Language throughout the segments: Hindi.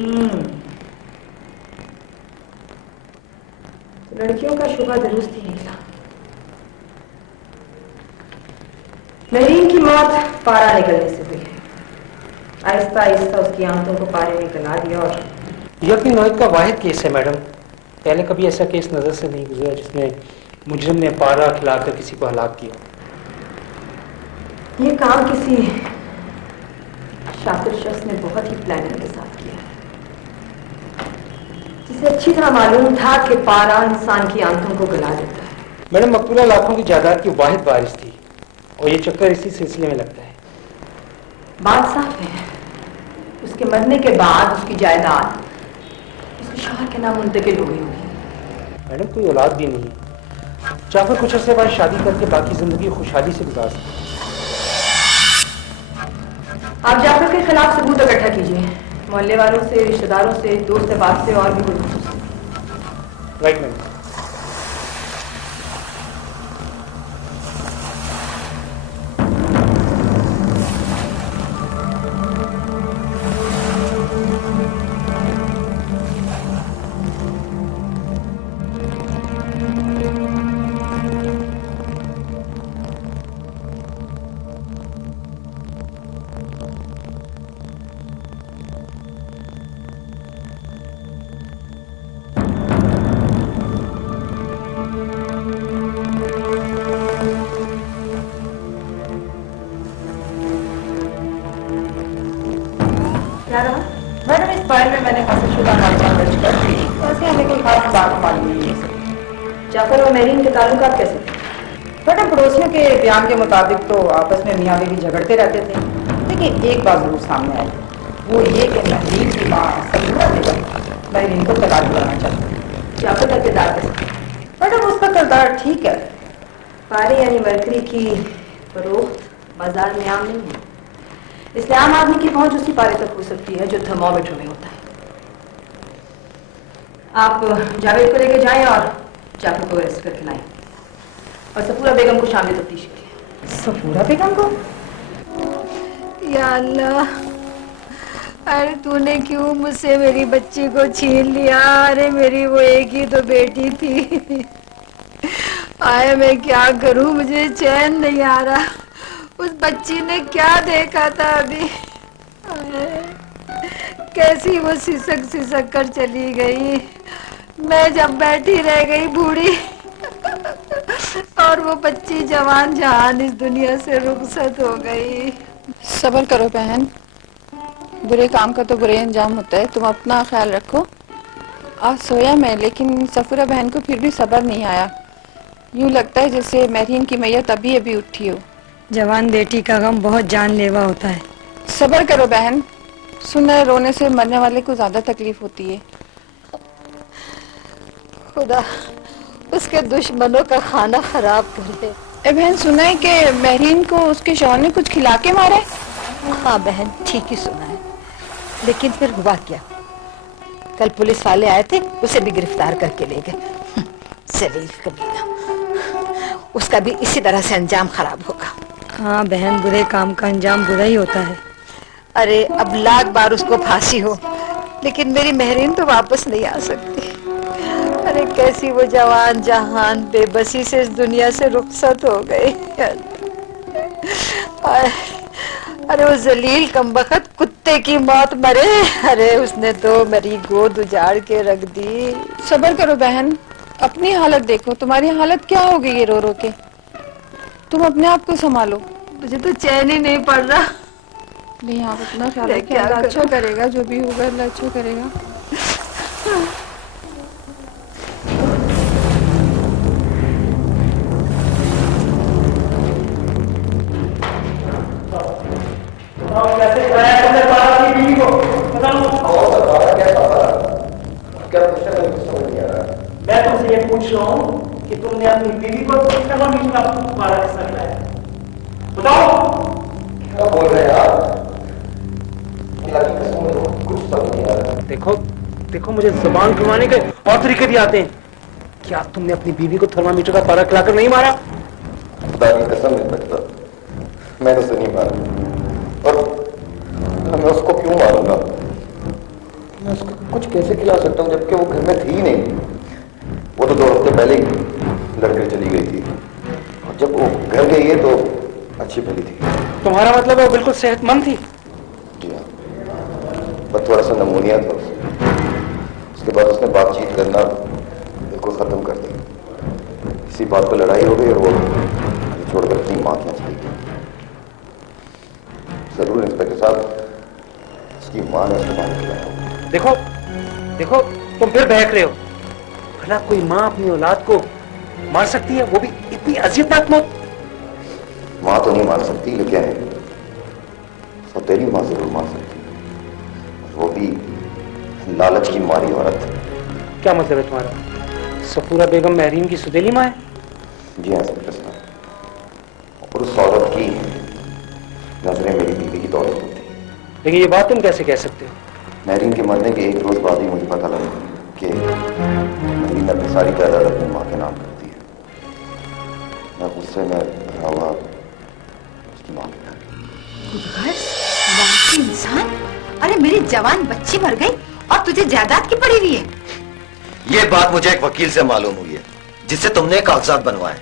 तो लड़कियों का शुबा दुरुस्त ही निकला। नरीन की मौत पारा निकलने से हुई है। आहिस्ता आहिस्ता उसकी आंतों को पारे में गला दिया। और यह अपनी नौयत का वाहिद केस है मैडम। पहले कभी ऐसा केस नजर से नहीं गुजरा जिसमें मुजरिम ने पारा खिलाकर किसी को हलाक किया। ये काम किसी शातिर शख्स ने बहुत ही प्लानिंग के साथ किया है, जिसे अच्छी तरह मालूम था कि पारा इंसान की आंतों को गला देता है। मैडम, मकबूला लाखों की जायदाद की वाहिद वारिस थी और ये चक्कर इसी सिलसिले में लगता है। बात साफ है, उसके मरने के बाद उसकी जायदाद उसके शौहर के नाम मुंतकिल हुई होगी। मैडम, कोई औलाद भी नहीं है। जाफर कुछ अर्से बाद शादी करके बाकी जिंदगी खुशहाली से गुजार सकते। आप जाफर के खिलाफ सबूत इकट्ठा कीजिए, मोहल्ले वालों से, रिश्तेदारों से, दोस्त अहबाब से और भी लोगों से। Right madam. मैडम, इस बारे में मैंने कसूरशुदा मामला दर्ज कर दी। वैसे हमें कोई खास बात मालूम नहीं है। जाफर और मेरीन के ताल्लुकात कैसे थे? मैडम, पड़ोसियों के बयान के मुताबिक तो आपस में मियाँ बीवी झगड़ते रहते थे, लेकिन एक बात जरूर सामने आई, वो ये कि महरीन की माँ समीरा बेगम महरीन को तलाक दिलाना चाहती है। जाफर का किरदार कैसा? मैडम, उसका किरदार ठीक है। पारे यानी मरकरी की फरोख्त बाजार में आम नहीं है, इसलिए आम आदमी की पहुंच उसी पारे तक हो सकती है जो थर्मोमीटर में होता है। आप जावेद को लेके जाएं और जाफर को अरेस्ट करके लाएं और सफूरा बेगम को शामिल तफ्तीश करें। सफूरा बेगम को? या अल्लाह, अरे तूने क्यों मुझसे मेरी बच्ची को छीन लिया? अरे मेरी वो एक ही तो बेटी थी। आए मैं क्या करूं, मुझे चैन नहीं आ रहा। उस बच्ची ने क्या देखा था अभी? कैसी वो सिसक सिसक कर चली गई। मैं जब बैठी रह गई बूढ़ी और वो बच्ची जवान जहान इस दुनिया से रुखसत हो गई। सब्र करो बहन, बुरे काम का तो बुरे अंजाम होता है। तुम अपना ख्याल रखो। आज सोया मैं, लेकिन सफूरा बहन को फिर भी सब्र नहीं आया। यूं लगता है जैसे महरीन की मैयत अभी अभी उठी हो। जवान बेटी का गम बहुत जानलेवा होता है। सब्र करो बहन, सुना रोने से मरने वाले को ज्यादा तकलीफ होती है। खुदा उसके दुश्मनों का खाना खराब करे। ए बहन, सुना है कि महरीन को उसके शौहर ने कुछ खिला के मारा है? हाँ बहन, ठीक ही सुना है, लेकिन फिर हुआ क्या? कल पुलिस वाले आए थे, उसे भी गिरफ्तार करके ले गए। जलील कमीना, उसका भी इसी तरह से अंजाम खराब होगा। हाँ बहन, बुरे काम का अंजाम बुरा ही होता है। अरे अब लाख बार उसको फांसी हो, लेकिन मेरी महरीन तो वापस नहीं आ सकती। अरे कैसी वो जवान जहान बेबसी से इस दुनिया से रुखसत हो गई। अरे वो जलील कमबख्त कुत्ते की मौत मरे। अरे उसने तो मेरी गोद उजाड़ के रख दी। सब्र करो बहन, अपनी हालत देखो। तुम्हारी हालत क्या हो गई है रो रो के? तुम अपने आप को संभालो। मुझे तो चैन ही नहीं पड़ रहा। नहीं, आप अपना ख्याल रखें, अल्लाह अच्छा करेगा। जो भी होगा अल्लाह अच्छा करेगा। कैसे कराया तुमने पारा की बीवी को? मैं तुमसे ये पूछ रहा हूँ कि तुमने अपनी बीवी को कितना पारा किसने खिलाया? बताओ। क्या बोल रहे हैं आप? कुछ समझ नहीं आ रहा। देखो देखो, मुझे जुबान घुमाने के और तरीके भी आते हैं। क्या तुमने अपनी बीवी को थर्मामीटर का पारा खिलाकर नहीं मारा? खुदा की कसम इंस्पेक्टर, मैंने उसे नहीं मारा। और मैं उसको क्यों मारूंगा? मैं उसको कुछ कैसे खिला सकता हूँ जबकि वो घर में थी ही नहीं। वो तो 2 हफ्ते पहले ही लड़कर चली गई थी और जब वो घर गई है तो अच्छी भली थी। तुम्हारा मतलब है वो बिल्कुल सेहतमंद थी? जी हाँ, पर थोड़ा सा नमूनिया था उसे। उसके बाद उसने बातचीत करना बिल्कुल खत्म कर दी। इसी बात पर लड़ाई हो गई और वो मुझे छोड़कर अपनी माँ के यहाँ चली गई। जरूर इंस्पेक्टर साहब, उसकी माँ ने उसको मार दिया होगा। देखो देखो, तुम फिर बहक रहे हो। भला कोई माँ अपनी औलाद को मार सकती है, वो भी इतनी अजियतनाक मौत? माँ तो नहीं मार सकती, लेकिन सौतेली माँ जरूर मार सकती है, वो भी लालच की मारी औरत। क्या मतलब है तुम्हारा? सफूरा बेगम महरीन की सुदेली माँ है? जी हाँ इंस्पेक्टर साहब, और उस औरत की नजरें मेरी बीवी की दौलत होती। लेकिन ये बात तुम कैसे कह सकते हो? महरीन के मरने के 1 रोज बाद ही मुझे पता लगा कि महरीन अपनी सारी जायदाद अपनी माँ के नाम करती है। मैं गुस्से में भरा हुआ उसकी माँ के घर। इंसान, अरे मेरी जवान बच्ची मर गई और तुझे जायदाद की पड़ी हुई है। ये बात मुझे एक वकील से मालूम हुई है जिससे तुमने कागजात बनवाए,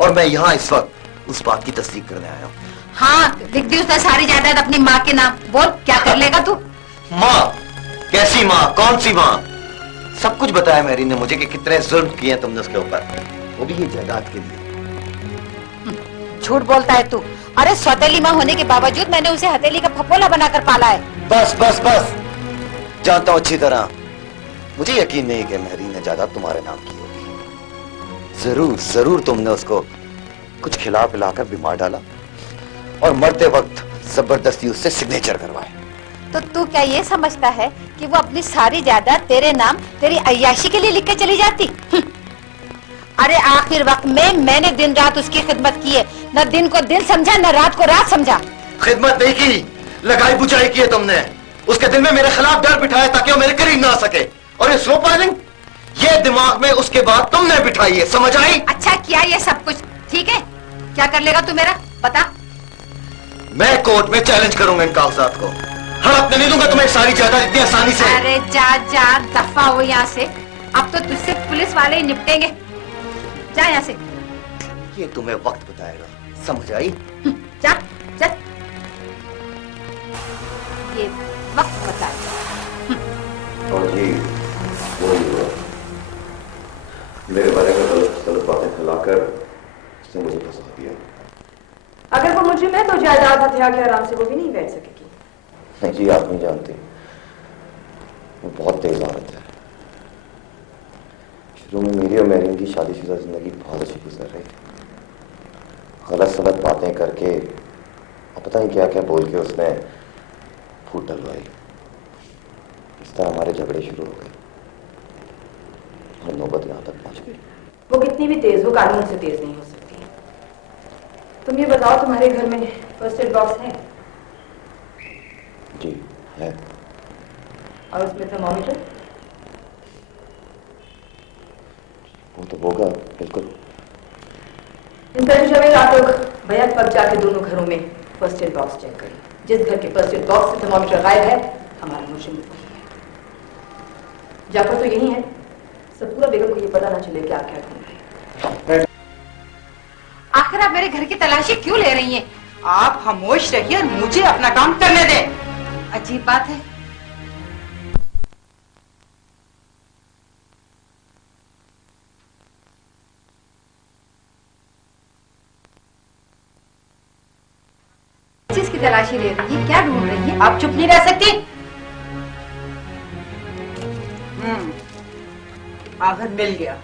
और मैं यहाँ इस वक्त उस बात की तस्दीक करने आया हूँ। हाँ, लिख दी उसने सारी जायदाद अपनी माँ के नाम। बोल, क्या कर लेगा तू? माँ? कैसी माँ? कौन सी माँ? सब कुछ बताया मैरी ने मुझे कि कितने जुल्म किए तुमने उसके ऊपर, वो भी ये जायदाद के लिए। झूठ बोलता है तू। अरे सौतेली माँ होने के बावजूद मैंने उसे हथेली का फपोला बनाकर पाला है। बस बस बस, जानता हूँ अच्छी तरह। मुझे यकीन नहीं कि महरीन ने जायदाद तुम्हारे नाम की होगी। जरूर जरूर तुमने उसको कुछ खिला पिलाकर बीमार डाला और मरते वक्त जबरदस्ती उससे सिग्नेचर करवाए। तो तू क्या ये समझता है कि वो अपनी सारी जायदाद तेरे नाम, तेरी अय्याशी के लिए लिख के चली जाती? अरे आखिर वक्त में मैंने दिन रात उसकी खिदमत की है। न दिन को दिन समझा, न रात को रात समझा। खिदमत नहीं की, लगाई बुझाई की है तुमने। उसके दिल में मेरे खिलाफ डर बिठाया ताकि वो मेरे करीब ना आ सके, और ये स्लो पायलिंग ये दिमाग में उसके बाद तुमने बिठाई है, समझ आई? अच्छा किया ये सब कुछ, ठीक है। क्या कर लेगा तू मेरा, बता? मैं कोर्ट में चैलेंज करूंगा इन कागजात को। हड़पने नहीं दूंगा तुम्हें सारी जायदाद इतनी आसानी से। अरे जा जा, दफा हो यहाँ से। अब तो तुझसे पुलिस वाले ही निपटेंगे। जा यहाँ से। ये तुम्हें वक्त बताएगा, समझ आई? जा चल, ये वक्त बताएगा। और जी वो ही हुआ, मेरे बारे में गलत बातें फैलाकर उसने मुझे फंसा दिया। अगर वो मुजरिम है तो जायदाद हथियार के आराम से वो भी नहीं बैठ सकेगी। नहीं जी, आप नहीं जानते, वो बहुत तेज औरत है। शुरू में मेरी और मैरीन की शादीशुदा जिंदगी बहुत अच्छी गुजर रही थी। गलत सलत बातें करके और पता नहीं क्या क्या बोल के उसने फूट डलवाई। इस तरह हमारे झगड़े शुरू हो गए और नौबत यहाँ तक पहुंच गई। वो कितनी भी तेज हो, कानून से तेज नहीं हो सकती। तुम ये बताओ, तुम्हारे घर में फर्स्ट एड बॉक्स है? जी है। और उसमें थर्मोमीटर? वो तो होगा, बिल्कुल। इंस्पेक्टर जावेद, आप लोग बैक पब जाके दोनों घरों में फर्स्ट एड बॉक्स चेक करें। जिस घर के फर्स्ट एड बॉक्स से थर्मोमीटर गायब है, हमारा मुजरिम वही है। जाफर तो यही है। सफूरा बेगम को ये पता ना चले कि आप क्या ढूंढ रहे हैं। आखिर आप मेरे घर की तलाशी क्यों ले रही हैं? आप खामोश रहिए और मुझे अपना काम करने दें। अजीब बात है। चीज की तलाशी ले रही है, क्या ढूंढ रही है? आप चुप नहीं रह सकती? आखिर मिल गया।